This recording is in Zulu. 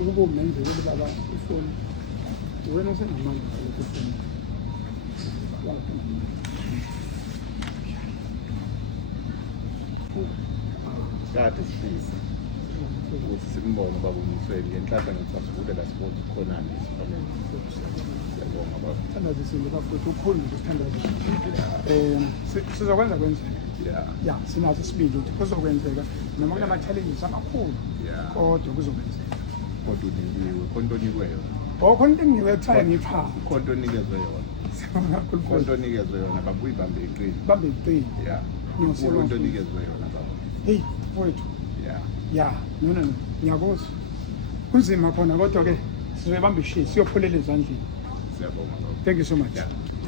ukuba umenzele baba ifoni wena usenamandla okufuna kade sifisa ukuthi simbone baba uMthweni ngenhlahla ngisasivule la sport khonani esifanele. Siyabonga baba. Thandaza isinto bafuthu ukhulu nje sithandaza. Sizokwenza kwenzeka. Yeah, sinazo isibili ukuthi kuzokwenzeka noma kunama-challenges amakhulu kodwa kuzokwenzeka. Kodwa unikiwe, khonto onikwe yona. Khona into enginikwe kuthiwa ngipha. Khonto onikezwe yona. Khonto onikezwe yona baba uyibambe iqini. Bambe iqini. Yeah. Khonto onikezwe yona baba. Hey, mfowethu. Yeah. No. Ngiyakuzwa. Kunzima khona kodwa ke sizoyibamba ishiya siyophulela ezandleni. Siyabonga baba. Thank you so much. Yeah.